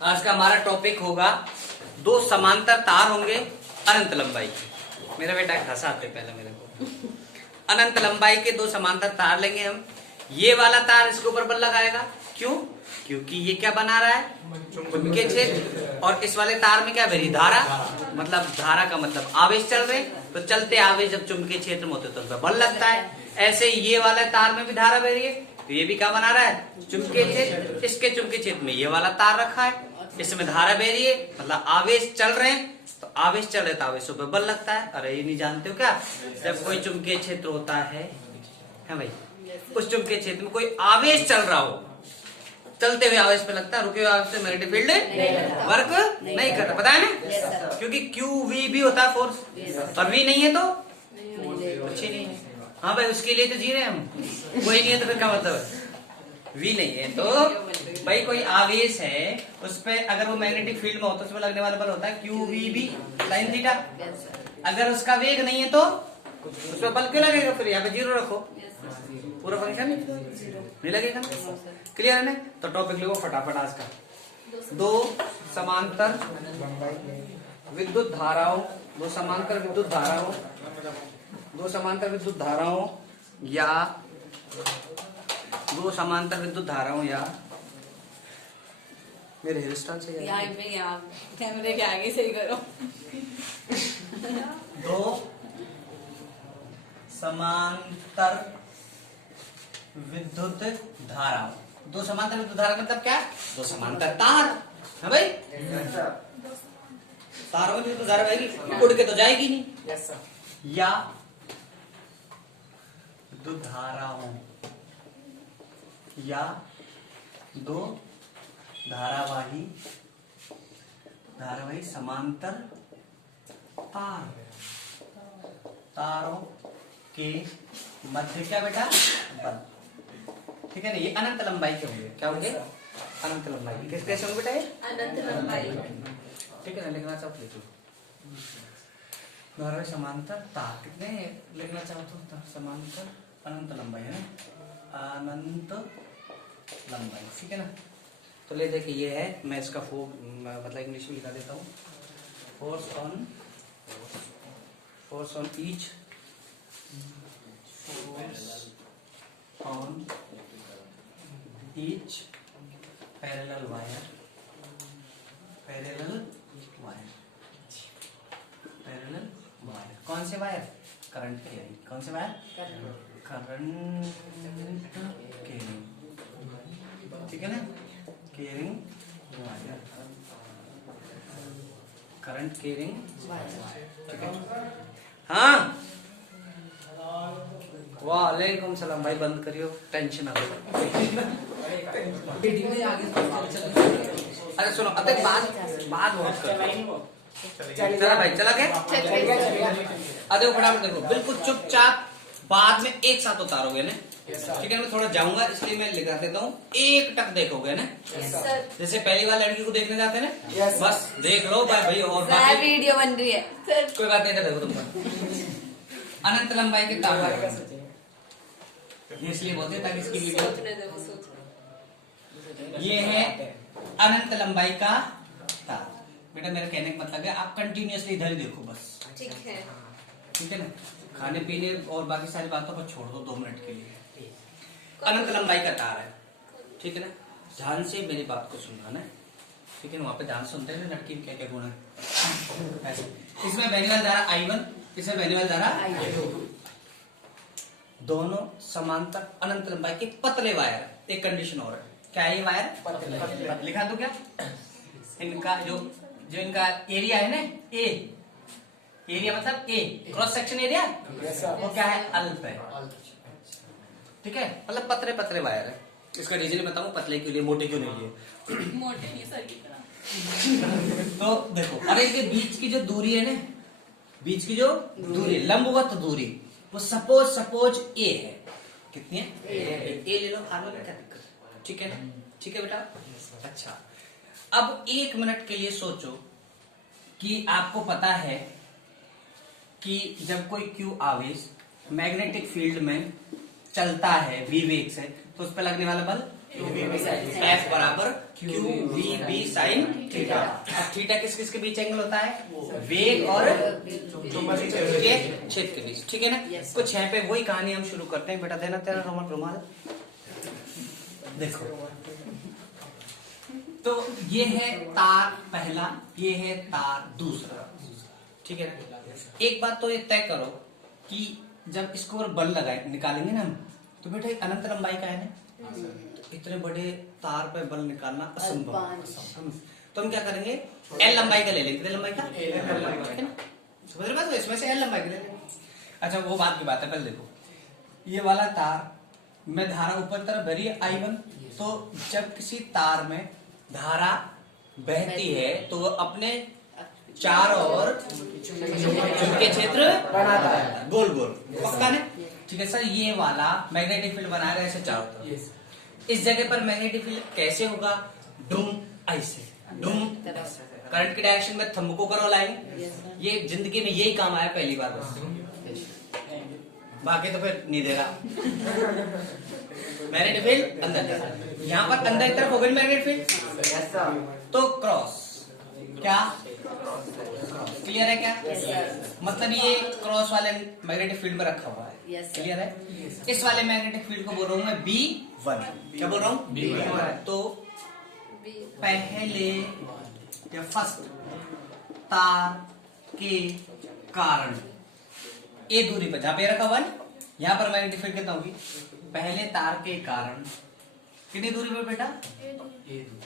आज का हमारा टॉपिक होगा दो समांतर तार होंगे अनंत लंबाई के। मेरा बेटा हंसाते पहले मेरे को। अनंत लंबाई के दो समांतर तार लेंगे हम। ये वाला तार इसके ऊपर बल लगाएगा। क्यों? क्योंकि ये क्या बना रहा है? चुंबकीय क्षेत्र। और इस वाले तार में क्या बह रही? धारा। मतलब धारा का मतलब आवेश चल रहे। तो चलते आवेश जब चुंबकीय क्षेत्र में होते तो उस पर बल लगता है। ऐसे ही ये वाले तार में भी धारा बह रही है, तो ये भी क्या बना रहा है? चुंबकीय क्षेत्र। इसके चुंबकीय क्षेत्र में ये वाला तार रखा है, इसमें धारा बह रही है, मतलब आवेश चल रहे हैं। तो आवेश चल रहे तो आवेशों पर बल लगता है। अरे ये नहीं जानते हो क्या? जब कोई चुंबकीय क्षेत्र होता है भाई, उस चुंबकीय क्षेत्र में कोई आवेश चल रहा हो, चलते हुए आवेश पे लगता है, रुके हुए आवेश पे मैग्नेटिक फील्ड वर्क नहीं करता। पता है ना? क्योंकि क्यू वी भी होता है फोर्स, और वी नहीं है तो कुछ ही नहीं है। हाँ भाई, उसके लिए तो जी रहे हैं हम। कोई नहीं है तो फिर क्या मतलब है? वी नहीं है तो भाई कोई आवेश है, उस पे अगर वो मैग्नेटिक फील्ड में हो तो उसमें लगने वाला बल होता है Q V B sine theta. अगर उसका वेग नहीं है तो उस पर बल क्यों लगेगा? फिर यहाँ पे जीरो रखो, पूरा फंक्शन नहीं लगेगा। क्लियर है ना? तो टॉपिक लिखो फटाफट आज का। दो समांतर विद्युत धाराओं, दो समांतर विद्युत धाराओं, दो समांतर विद्युत धाराओं या दो समांतर विद्युत धाराओं या मेरे हेयर स्टाइल से कैमरे के आगे से ही करो। दो समांतर विद्युत धाराओं। दो समांतर विद्युत धारा मतलब क्या? दो समांतर तार है भाई। तारों में विद्युत धारा बहेगी, उड़ के तो जाएगी नहीं। या विद्युत धाराओं या दो धारावाही समांतर तार, तारों के मध्य क्या बेटा? बल। ठीक है ना? ये अनंत लंबाई के होंगे। क्या होंगे? अनंत लंबाई। किस कैसे होंगे बेटा? ये अनंत लंबाई। ठीक है ना? लिखना चाहो लिख लो। धारावाही समांतर तार कितने लिखना चाहो तो? समांतर अनंत लंबाई है ना? अनंत लंबाई। ठीक है ना? तो ले देखिए ये है, मैं इसका मतलब इंग्लिश में लिखा देता हूँ। Force on each parallel wire, कौन से वायर? Current carrying. कौन से वायर? Current carrying. ठीक है ना? Carrying wire, current carrying. ठीक है? हाँ, वालेकुम सलाम भाई। बंद करियो, टेंशन आ गई। अरे सुनो, अब तक बात बहुत कर। चला भाई, चला क्या? अरे फटाफट देखो, बिल्कुल चुपचाप बाद में एक साथ उतारोगे ना। ठीक है? मैं थोड़ा जाऊंगा इसलिए मैं लिखा देता हूँ। एक टक देखोगे ना, जैसे पहली बार लड़की को देखने जाते हैं ना, बस देख लो भाई। और वीडियो बन रही है, कोई बात नहीं। देखो तुम अनंत लंबाई के तार इसलिए बोलते हैं ताकि इसकी वीडियो। ये है अनंत लंबाई का तार। बेटा मेरा कहने का मतलब है आप कंटिन्यूअसली इधर ही देखो बस। ठीक है? ठीक है ना? खाने पीने और बाकी सारी बातों को छोड़ दो 2 मिनट के लिए। अनंत लंबाई का तार है। ठीक है ना? ध्यान से मेरी बात को सुनना ना। ठीक है ना? वहां पे ध्यान सुनते हैं लड़की में क्या क्या गुण है। ऐसे इसमें बहने वाली धारा I1, इसमें बहने वाली धारा I2। दोनों समांतर अनंत लंबाई के पतले वायर। एक कंडीशन और है। क्या है ये वायर? पतले। लिखा दो क्या? इनका जो इनका एरिया है ना, ए एरिया मतलब ए क्रॉस सेक्शन एरिया, वो क्या है? अल्प है। ठीक है? मतलब पतले पतले वायर है। इसका रीजन बताऊं पतले के लिए, मोटे क्यों नहीं लिए? मोटे नहीं, सर की तरह। तो देखो, अरे इसके बीच की जो दूरी है ना, बीच की जो दूरी, लंबवत दूरी, वो सपोज ए है। कितनी है? ए ले लो, फार्मूला में क्या दिक्कत है? ठीक है ना? ठीक है बेटा? अच्छा, अब 1 मिनट के लिए सोचो कि आपको पता है कि जब कोई क्यू आवेश मैग्नेटिक फील्ड में चलता है v वेग से, तो उस पर लगने वाला बल एफ बराबर Q V B sine theta. अब थीटा किस किस के बीच एंगल होता है? वेग और चुंबकीय क्षेत्र के बीच, ठीक है ना। कुछ यहाँ पे वही कहानी हम शुरू करते हैं। बेटा देना तेरा रुमाल। देखो, तो ये है तार पहला, ये है तार दूसरा, ठीक है ना। एक बात तो ये तय करो कि जब इसको और बल लगाए निकालेंगे ना हम, तो बेटा एक अनंत लंबाई का है ना, तो इतने बड़े तार पे बल निकालना असंभव। तो हम क्या करेंगे, एल लंबाई का ले लेंगे। कितने लंबाई का? ठीक है ना, समझ रहे बात? इसमें से एल लंबाई का ले लेंगे। अच्छा, वो बात की बात है। पहले देखो, ये वाला तार में धारा ऊपर तरफ भरी है I1, तो जब किसी तार में धारा बहती है तो वो अपने चारों ओर चुंबकीय क्षेत्र बनाता है, गोल गोल, पक्का ना? ठीक है सर। ये वाला मैग्नेटिक फील्ड बनाएगा ऐसे चारों तरफ। इस जगह पर मैग्नेटिक फील्ड कैसे होगा? डूम ऐसे, डूम। करंट की डायरेक्शन में थंब को करो लाइन। ये जिंदगी में यही काम आया पहली बार बस, बाकी तो फिर नहीं देगा। मैग्नेटिक फील्ड अंदर, यहाँ पर अंदर की तरफ हो गई मैग्नेटिक फील्ड, तो क्रॉस। क्या क्लियर है? क्या मतलब ये क्रॉस वाले मैग्नेटिक फील्ड में रखा हुआ है, क्लियर है। इस वाले मैग्नेटिक फील्ड को बोल रहा हूं मैं B1। क्या बोल रहा हूँ? B1। तो पहले या फर्स्ट तार के कारण ए दूरी पर, जहां पे रखा हुआ है यहाँ पर मैग्नेटिक फील्ड कितना होगी? पहले तार के कारण कितनी दूरी पर बेटा?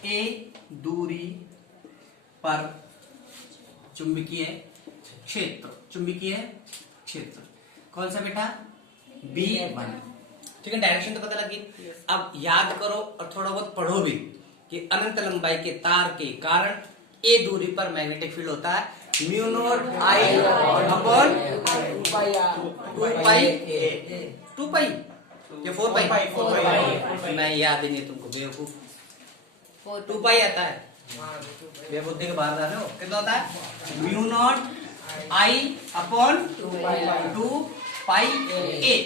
ए दूरी पर चुंबकीय क्षेत्र, चुंबकीय क्षेत्र कौन सा बेटा? B1, ठीक है। डायरेक्शन तो पता लगी। अब याद करो और थोड़ा बहुत पढ़ो भी कि अनंत लंबाई के तार के कारण ए दूरी पर मैग्नेटिक फील्ड होता है म्यू नॉट I अपॉन 2 पाई या 4 पाई, मैं याद ही नहीं तुमको बेवकूफ। 2 पाई आता है, बेबुद्धि के बाहर जा रहे हो। कितना होता है? म्यू नॉट I अपॉन 2 पाई ए।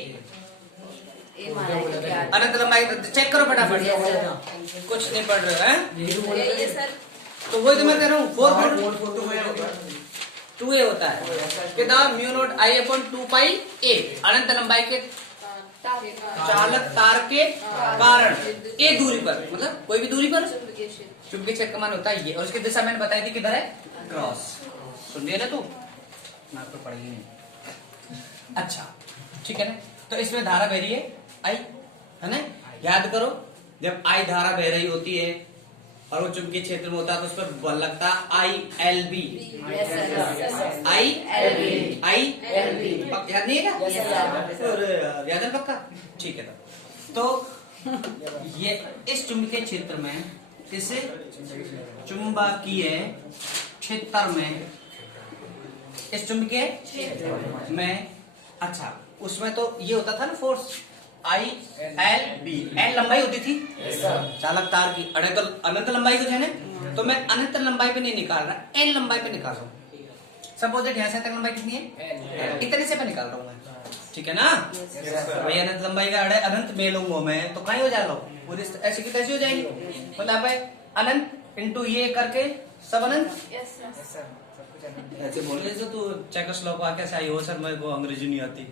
अनंत लंबाई चेक करो फटाफट, कुछ नहीं पढ़ रहे हो हैं? तो वही तो मैं कह रहा हूँ, 2a होता है। कितना? म्यू नॉट I अपॉन 2 पाई ए। अनंत लंबाई के चालक तार के कारण ए दूरी पर, मतलब कोई भी दूरी पर चुंबकीय क्षेत्र का मान होता है ये, और उसकी दिशा मैंने बताई थी किधर है? क्रॉस। सुन लिया ना तू? ना तो पढ़ेगी नहीं। अच्छा, ठीक है ना। तो इसमें धारा बह रही है I, है ना। याद करो, जब I धारा बह रही होती है और वो चुंबकीय क्षेत्र में होता है तो उस पर बल लगता है ILB। याद नहीं है क्या? याद है पक्का? ठीक है। तो ये इस चुंबकीय क्षेत्र में, इस चुंबकीय क्षेत्र में, इस चुंबकीय क्षेत्र में, अच्छा उसमें तो ये होता था ना फोर्स ILB। एल लंबाई होती थी चालक तार की, अरे तो अनंत लंबाई को है ना, तो मैं अनंत लंबाई पे नहीं निकाल रहा, एल लंबाई पे निकाल रहा हूँ। सपोज यहाँ से तक लंबाई कितनी है? इतने से पे निकाल रहा हूँ मैं, ठीक है ना। भाई अनंत लंबाई का अड़े अनंत में लूंगा मैं तो कहीं हो जा रहा हूँ, पूरी ऐसी की तैसी हो जाएगी। मतलब अनंत इंटू ये करके सब अनंत। ऐसे बोल रहे तो चेकोस्लोवाकिया से आई हो सर, मेरे को अंग्रेजी नहीं आती।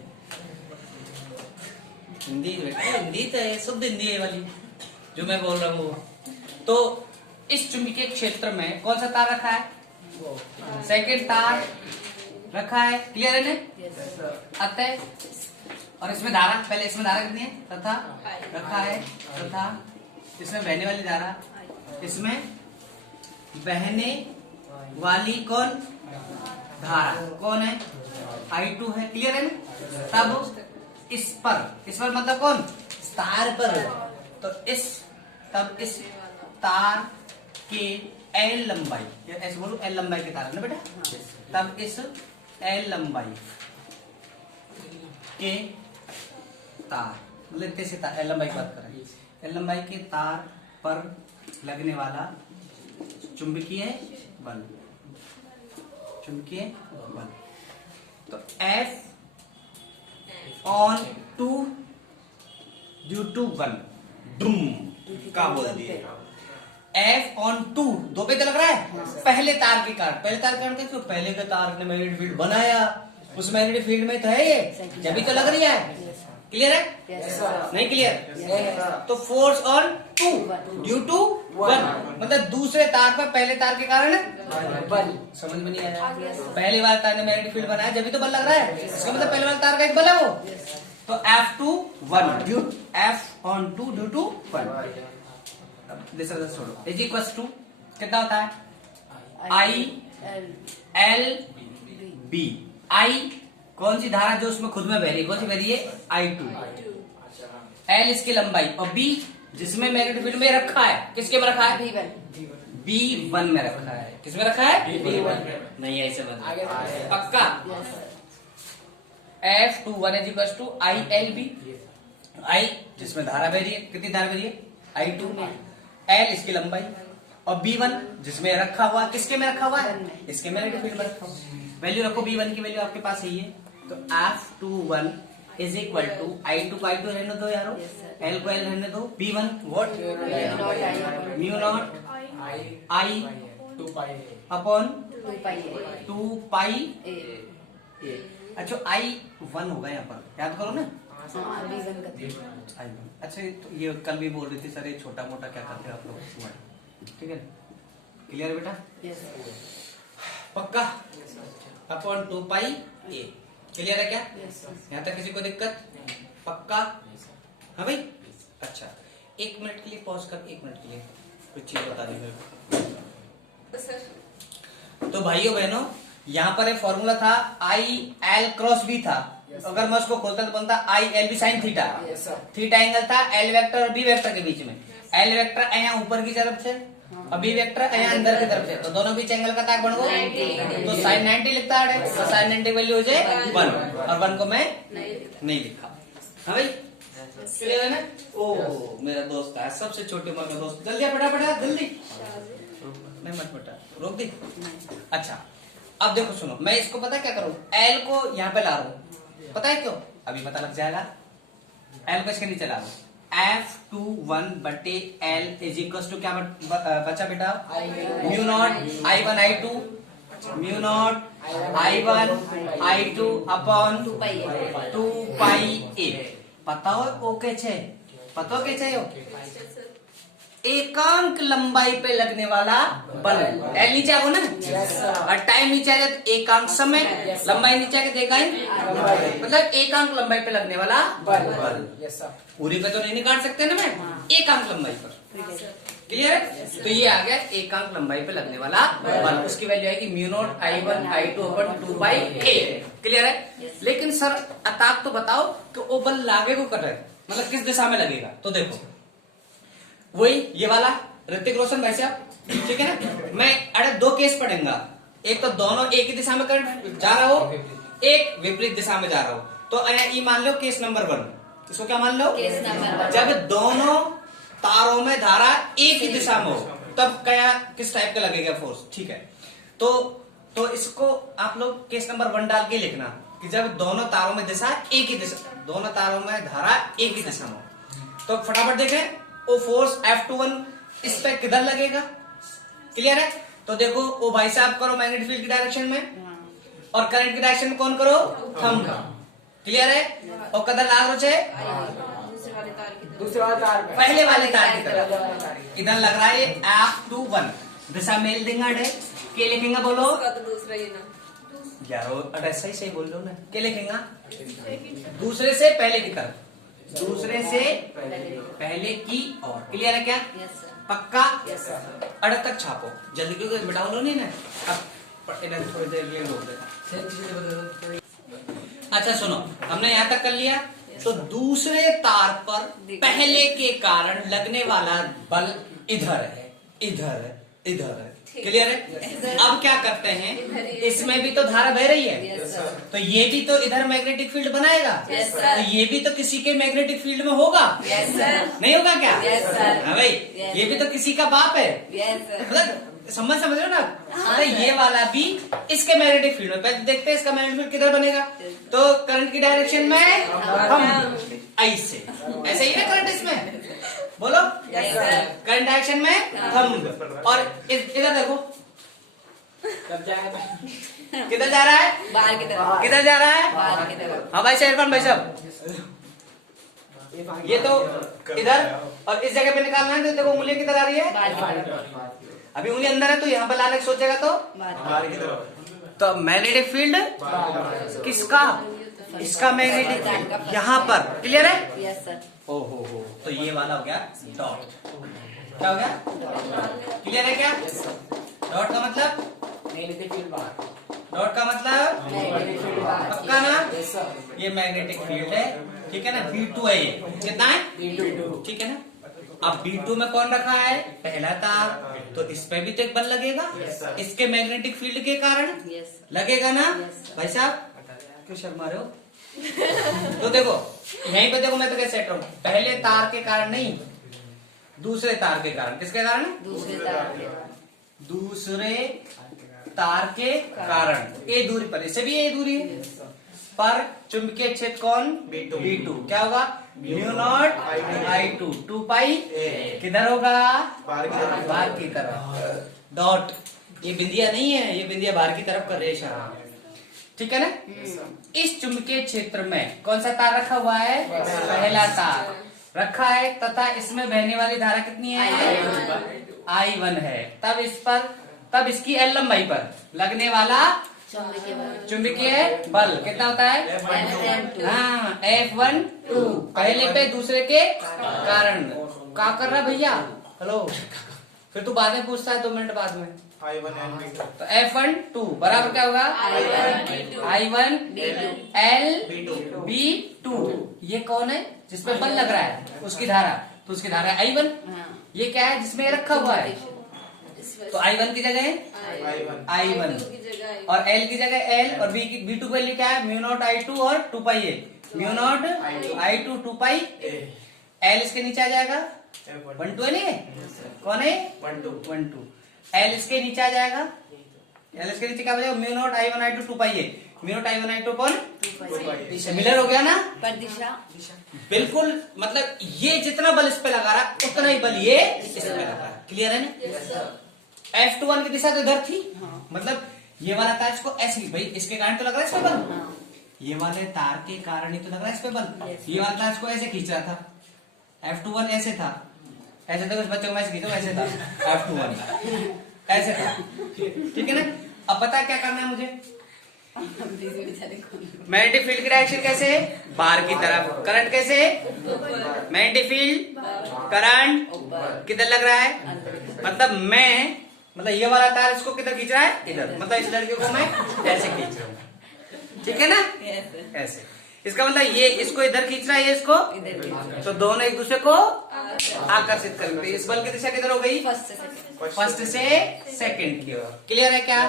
हिंदी हिंदी तो है, शुद्ध हिंदी है वाली जो मैं बोल रहा हूँ। तो इस चुंबकीय क्षेत्र में कौन सा तार रखा है? सेकंड तार रखा है, क्लियर है ना? अतः और इसमें धारा, पहले इसमें धारा कितनी है? तथा रखा है, तथा इसमें बहने वाली धारा, इसमें बहने वाली कौन धारा कौन है? I2 है, क्लियर है ना। तब इस पर मतलब कौन? तार पर। तो तब इस तार के L लंबाई, ऐसे बोलो L लंबाई के तार है ना बेटा, तब इस L लंबाई के तार, मतलब इतने से तार, L लंबाई की बात कर रहे हैं, L लंबाई के तार पर लगने वाला चुंबकीय बल, चुंबकीय बल, तो F on 2 ड्यू टू 1 डूम का बोल दिए। F on 2 दो पे तो लग रहा है पहले तार के कारण। पहले तार के कारण कैसे? पहले के तार ने मैग्नेटिक फील्ड बनाया, उस मैग्नेटिक फील्ड में तो है ये, जब भी तो लग रही है। क्लियर है? नहीं क्लियर? तो फोर्स ऑन 2 ड्यू टू 1, मतलब दूसरे तार पर पहले तार के कारण बल। समझ में नहीं आया? पहले वाले तार ने मैग्नेटिक फील्ड बनाया, जब भी तो बल लग रहा है, इसका मतलब पहले वाले तार का एक बल है वो। तो F2 due F on 2 due to 1 is equal to कितना होता है? I L B। I कौन सी धारा जो उसमें खुद में बह रही है, कौन सी बह रही है? I2। L इसकी लंबाई, और B जिसमें मैग्नेटिक फील्ड में रखा है, किसके में रखा है? B1 में रखा है। किसमें रखा है? B1। नहीं ऐसे मतलब पक्का। F21 is equal to ILB। I जिसमें धारा बह रही है, कितनी धारा बह रही है? I2 में। L इसकी लंबाई, और B1 जिसमें रखा हुआ, किसके में रखा हुआ है? इसके मैग्नेटिक फील्ड में रखा हुआ। वैल्यू रखो, B1 की वैल्यू आपके पास ही है। तो F21 is equal to I2 को I2 रहने दो यारो, L को L रहने दो, B1 what? Mu naught I upon 2 pi A। अच्छा I1 होगा यहाँ पर, याद करो ना। I1। अच्छा ये कल भी बोल रही थी सर, ये छोटा मोटा क्या करते हैं आप लोग, ठीक है? क्लियर बेटा? पक्का? Upon 2 pi A। क्लियर है क्या? यहाँ तक किसी को दिक्कत? पक्का? हाँ भाई। अच्छा 1 मिनट के लिए पॉज कर, 1 मिनट के लिए कुछ चीज बता दी मेरे को। तो भाइयों बहनों, यहाँ पर एक फॉर्मूला था IL क्रॉस B था। अगर मैं उसको खोलता तो बनता ILB sine theta. Theta angle था L वेक्टर और B वेक्टर के बीच में। L वेक्टर यहाँ ऊपर की तरफ से और B वेक्टर यहाँ अंदर की तरफ से, तो दोनों बीच एंगल का ताक बन गो तो साइन 90 लिखता है। तो साइन 90 वैल्यू हो जाए 1, और 1 को मैं नहीं लिखा। हाँ भाई क्लियर है ना? ओ मेरा दोस्त है, सबसे छोटे उम्र का दोस्त। जल्दी फटाफट जल्दी, नहीं मत बेटा रोक दी। अच्छा अब देखो सुनो, मैं इसको पता क्या करूँ, L को यहाँ पे ला रहा हूँ, पता है क्यों? अभी पता लग जाएगा। L को इसके नीचे ला रहा हूँ। F21 बटे L इज इक्वल टू क्या बचा बेटा? Mu naught I1 I2, mu naught I1 I2 upon 2 pi A। पता हो ओके छे? पता हो के चाहिए? एकांक लंबाई पे लगने वाला बल। L नीचे आओ ना, और टाइम नीचे आ जाए तो एकांक समय, लंबाई नीचे आके एकांक, मतलब एकांक लंबाई पे लगने वाला बल। पूरी पे तो नहीं निकाल सकते ना मैं, एकांक लंबाई पर। क्लियर है? तो ये आ गया एकांक लंबाई पे लगने वाला बल। उसकी वैल्यू आएगी mu naught I1 I2 upon 2 by A। Clear है? लेकिन सर अताक तो बताओ कि वो बल लागे को कट है, मतलब किस दिशा में लगेगा? तो देखो वही ये वाला ऋतिक रोशन भाई साहब, ठीक है ना? मैं अरे 2 केस पढ़ेगा, एक तो दोनों एक ही दिशा में करंट जा रहा हो, एक विपरीत दिशा में जा रहा हो। तो ये मान लो केस नंबर 1। इसको क्या मान लो? Case number 1। जब दोनों तारों में धारा एक ही दिशा में हो तब क्या किस टाइप का लगेगा फोर्स? ठीक है, तो इसको आप लोग केस नंबर 1 डाल के लिखना कि जब दोनों तारों में दिशा एक ही दिशा, दोनों तारों में धारा एक ही दिशा में हो। तो फटाफट देखें वो फोर्स F21 इस पे किधर लगेगा? क्लियर है? तो देखो वो भाई साहब करो मैग्नेटिक फील्ड की डायरेक्शन में, और करंट की डायरेक्शन में कौन करो? थंब। क्लियर है? और कदर लाग रहे दूसरे वाले तार पहले वाले तार की तरफ इधर लग रहा है F21। दिशा मेल देंगे क्या लिखेंगे? बोलो तो दूसरा ही ना यारो, सही बोल रहे हो ना? क्या लिखेंगे? दूसरे से पहले की तरफ, दूसरे से पहले की ओर। क्लियर है क्या? पक्का? अड़ तक छापो जल्दी, क्योंकि बिठाओ लो नहीं ना। अब इधर थोड़ी देर लिए रोक देना। अच्छा सुनो, हमने यहाँ तक कर लिया। तो दूसरे तार पर पहले के कारण लगने वाला बल इधर है, इधर है, इधर है। क्लियर है? अब क्या करते हैं, इसमें भी तो धारा बह रही है, तो ये भी तो इधर मैग्नेटिक फील्ड बनाएगा, तो ये भी तो किसी के मैग्नेटिक फील्ड में होगा, नहीं होगा क्या? हाँ भाई, ये भी तो किसी का बाप है, मतलब समझ रहे हो ना? तो ये वाला भी इसके मैग्नेटिक फील्ड में, पहले देखते हैं इसका मैग्नेटिक फील्ड किधर बनेगा। तो करंट की डायरेक्शन में हम ऐसे ही ना करंट इसमें बोलो। Yes, sir. करंट डायरेक्शन में थंब। और इधर देखो किधर जा रहा है, बाहर की तरफ, किधर जा रहा है, बाहर की तरफ। हाँ भाई इरफान भाई साहब, ये तो इधर और इस जगह पे निकालना है। तो देखो उंगली किधर आ रही है, बाहर की तरफ, अभी उंगली अंदर है तो यहाँ पर लाने की सोचेगा तो बाहर की तरफ। तो मैग्नेटिक फील्ड किसका, इसका मैग्नेटिक फील्ड यहाँ पर। क्लियर है? Yes sir. ओ हो, तो ये वाला हो गया डॉट। क्या हो गया, क्लियर है क्या? डॉट का मतलब मैग्नेटिक फील्ड बाहर, डॉट का मतलब मैग्नेटिक फील्ड बाहर। पक्का ना, यस सर, ये मैग्नेटिक फील्ड है। ठीक है ना, V2 है ये, कितना है, V2, ठीक है ना। अब B2 में कौन रखा है, पहला तार, तो इस पे भी तो एक बल लगेगा Yes, sir. इसके मैग्नेटिक फील्ड के कारण, यस लगेगा ना। Yes, sir. भाई साहब क्यों शर्मा रहे हो? तो देखो यहीं पे देखो, मैं तो कैसे सेट रहा हूं, पहले तार के कारण नहीं, दूसरे तार के कारण। किसके कारण, दूसरे तार के बाद। दूसरे तार के कारण। ए दूरी पर, इससे भी ये दूरी है पर चुंबकीय क्षेत्र कौन, B2। क्या होगा, म्यू नॉट I2 2 पाई किधर होगा, बाहर की तरफ। डॉट, ये बिंदिया नहीं है, ये बिंदिया बाहर की तरफ का रेशा। ठीक है ना। इस चुंबकीय क्षेत्र में कौन सा तार रखा हुआ है, पहला तार रखा है तथा इसमें बहने वाली धारा कितनी है, I1 है। तब इसकी L लंबाई पर लगने वाला चुंबकीय बल कितना होता है, हाँ F12। पहले पे दूसरे के कारण। क्या कर रहा है भैया, हेलो, फिर तू बाद में पूछता है 2 मिनट बाद में। तो F12 बराबर क्या होगा, I1 L B2। ये कौन है, जिसपे बल लग रहा है उसकी धारा, तो उसकी धारा है I1। ये क्या है, जिसमें रखा हुआ है, तो I1 की जगह I1 और L की जगह L और B2 की वैल्यू क्या है, म्यू नॉट I2 और 2 पाई ए, म्यू नॉट I2 2 पाई। L इसके नीचे आ जाएगा, 1 2 है नहीं, कौन है 1 2। L इसके नीचे आ जाएगा, L इसके नीचे क्या हो जाएगा, म्यू नॉट I1 I2 2 पाई ए, म्यू नॉट I1 I2 कौन, सिमिलर हो गया ना। पर दिशा, बिल्कुल, मतलब ये जितना बल इस पे लगा रहा है उतना ही बल ये इस पे लगा रहा है। क्लियर है ना। F21 की दिशा तो इधर थी, मतलब ये वाला तार इसको ऐसे, भाई इसके कारण तो लग रहा है इस पे बल, ये वाले तार के कारण ही तो लग रहा है इस पे बल। ये वाला तार इसको ऐसे खींच रहा था, F21 ऐसे था, ऐसे तो कुछ बच्चों में ऐसे खींचो, ऐसे था F21 ऐसे था। ठीक है ना। अब पता क्या करना है मुझे, मैग्नेटिक फील्ड की डायरेक्शन कैसे है, बाहर की तरफ। करंट कैसे है, मैग्नेटिक फील्ड करंट किधर लग रहा है, मतलब ये वाला तार इसको किधर खींच रहा है, इधर, मतलब इस लड़के को मैं ऐसे खींच रहा हूँ। ठीक है ना, ऐसे। इसका मतलब ये इसको इधर खींच रहा है, ये इसको, तो दोनों एक दूसरे को आकर्षित करेंगे। इस बल की दिशा किधर हो गई, फर्स्ट से सेकंड की ओर। क्लियर है क्या।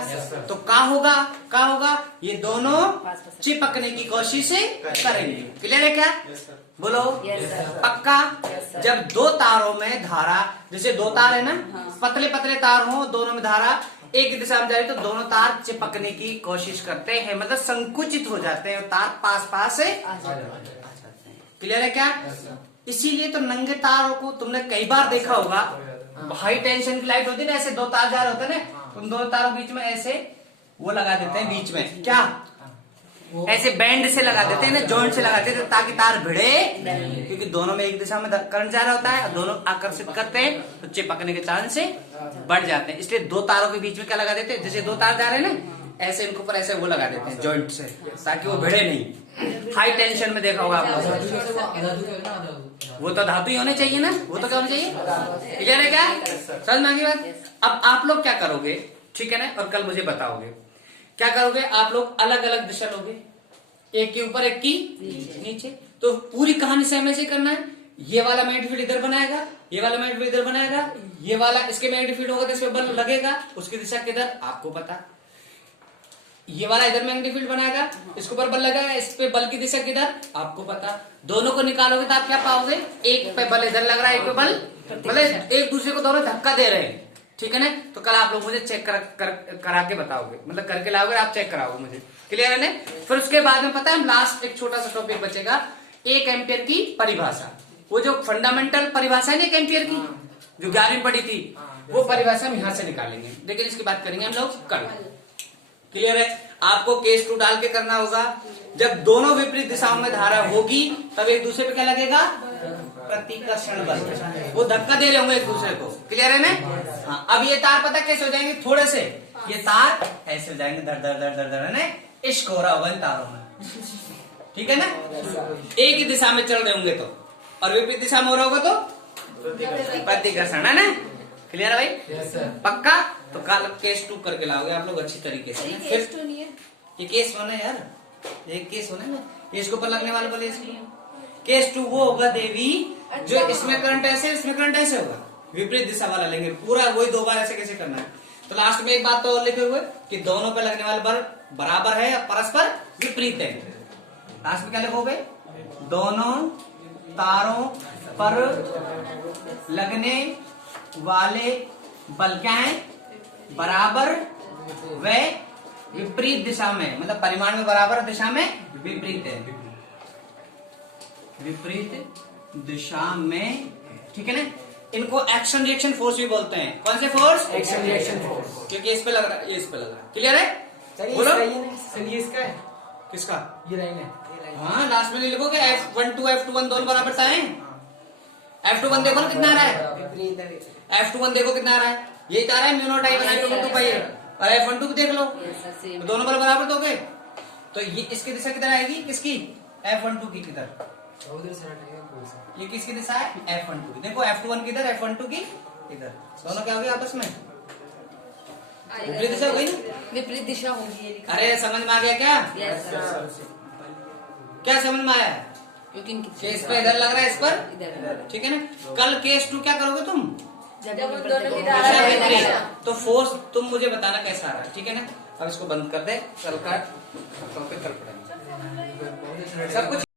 तो कहाँ होगा, ये दोनों चिपकने की कोशिश करेंगे। क्लियर है क्या, बोलो पक्का। जब दो तारों में धारा, जैसे 2 तार है ना, पतले पतले तार हो, दोनों में धारा एक दिशा में जा रही, तो दोनों तार चिपकने की कोशिश करते हैं, मतलब संकुचित हो जाते हैं, तार पास से आ जाते हैं। क्लियर है क्या। इसीलिए तो नंगे तारों को तुमने कई बार देखा होगा, हाई टेंशन की लाइट होती है ना, ऐसे 2 तार जा रहे होते हैं ना, उन 2 तारों के बीच में ऐसे वो लगा देते हैं, बीच में क्या, ऐसे बैंड से लगा देते हैं ना, जॉइंट से लगा देते हैं, ताकि तार भिड़े, क्योंकि दोनों में एक दिशा में करंट जा रहा होता है, दोनों आकर्षित करते हैं, तो चिपकने के चांस बढ़ जाते हैं। इसलिए 2 तारों के बीच में क्या लगा देते हैं, जैसे 2 तार जा रहे हैं ना, ऐसे इनके ऊपर ऐसे वो लगा देते हैं जॉइंट से, ताकि वो भिड़े नहीं। हाई टेंशन में देखा होगा आपको, वो तो धातु ही होने चाहिए ना, वो तो क्या होना चाहिए। क्लियर है क्या, समझ में आ गई बात। अब आप लोग क्या करोगे, ठीक है ना, और कल मुझे बताओगे क्या करोगे। आप लोग अलग अलग दिशा लोगे, एक के ऊपर एक की नीचे, तो पूरी कहानी से हमें से करना है। ये वाला मैग्नेटिक फील्ड इधर बनाएगा, ये वाला मैग्नेटिक फील्ड इधर बनाएगा, ये वाला इसके मैग्नेटिक फील्ड होगा तो इस पे बल लगेगा, उसकी दिशा किधर आपको पता। ये वाला इधर मैग्नेटिक फील्ड बनाएगा, इसके ऊपर बल लगाएगा, इस पे बल की दिशा किधर आपको पता। दोनों को निकालोगे तो आप क्या पाओगे, एक पे बल इधर लग रहा है, एक पे बल, मतलब एक दूसरे को दोनों धक्का दे रहे हैं। ठीक है ना। तो कल आप लोग मुझे चेक करा के बताओगे, मतलब करके लाओगे, आप चेक कराओगे मुझे। क्लियर है ना। फिर उसके बाद में पता है, लास्ट एक छोटा सा टॉपिक बचेगा, 1 एम्पियर की परिभाषा। वो जो फंडामेंटल परिभाषा है ना एक एम्पियर की, जो 11वीं पढ़ी थी, वो परिभाषा हम यहाँ से निकालेंगे, लेकिन इसकी बात करेंगे हम लोग कल। क्लियर है? आपको केस 2 डाल के करना होगा। जब दोनों विपरीत दिशाओं में धारा होगी तब एक दूसरे पे क्या लगेगा? प्रतिकर्षण बल। वो धक्का दे रहे होंगे एक दूसरे को। क्लियर है ना? हाँ। अब ये तार पता कैसे हो जाएंगे? थोड़े से ये तार ऐसे हो जाएंगे, धड़ धड़ धड़ धड़ धड़, है इश्क हो रहा होगा इन तारों में। ठीक है ना? एक ही दिशा में चल रहे होंगे तो, और विपरीत दिशा में हो रहा होगा तो प्रतिकर्षण, है ना? क्लियर है भाई? Yes sir. पक्का? तो कल केस 2 करके लाओगे आप लोग अच्छी तरीके से। ये फिर केस 2 नहीं है। ये केस 1 है यार, एक केस 1 है ना, ये इसके ऊपर लगने वाला बोले इसलिए। केस 2 वो होगा देवी जो इसमें करंट ऐसे, इसमें करंट ऐसे होगा, विपरीत दिशा वाला लेंगे पूरा, वही 2 बार ऐसे कैसे करना है। तो लास्ट में एक बात तो और लिखे हुए कि दोनों पे लगने वाले बल बराबर है या परस्पर विपरीत है। लास्ट में क्या लिखोगे? दोनों तारों पर लगने वाले बल क्या है? बराबर व विपरीत दिशा में, मतलब परिमाण में बराबर, दिशा में विपरीत है, विपरीत दिशा में। ठीक है ना? इनको एक्शन रिएक्शन फोर्स भी बोलते हैं। कौन से फोर्स? Action reaction force. क्योंकि इस पे लग रहा है, ये इस पे लग रहा है। क्लियर है? सर बोलो। ये इसका है, किसका? ये लाइन है। हाँ, लास्ट में नहीं लिखोगे F12 F21 दोनों बराबर है। F21 देखो ना कितना आ रहा है, F21 देखो कितना आ रहा है, ये आ रहा है म्यू नॉट आई 1/2 पाई है, और F12 भी देख लो, तो दोनों बल बराबर दोगे तो ये इसकी दिशा किधर आएगी? किसकी? F12 की किधर? ये किसकी दिशा है? F12 की। देखो F21 किधर, F12 की इधर, दोनों क्या हो गया आपस में? विपरीत दिशा हो गई ना? विपरीत दिशा होगी ये लिखा। अरे समझ में आ गया क्या? Yes sir. क्या समझ में आया? क्योंकि इनकी केस पे इधर लग रहा है, इस पर इधर। ठीक है ना? कल केस 2 क्या करोगे तुम? जब उन दोनों की दिशा धारा विपरीत। तो फोर्स तुम मुझे बताना कैसा आ रहा है। ठीक है ना? अब इसको बंद कर दे, कल का टॉपिक कल पढ़ेंगे सब कुछ।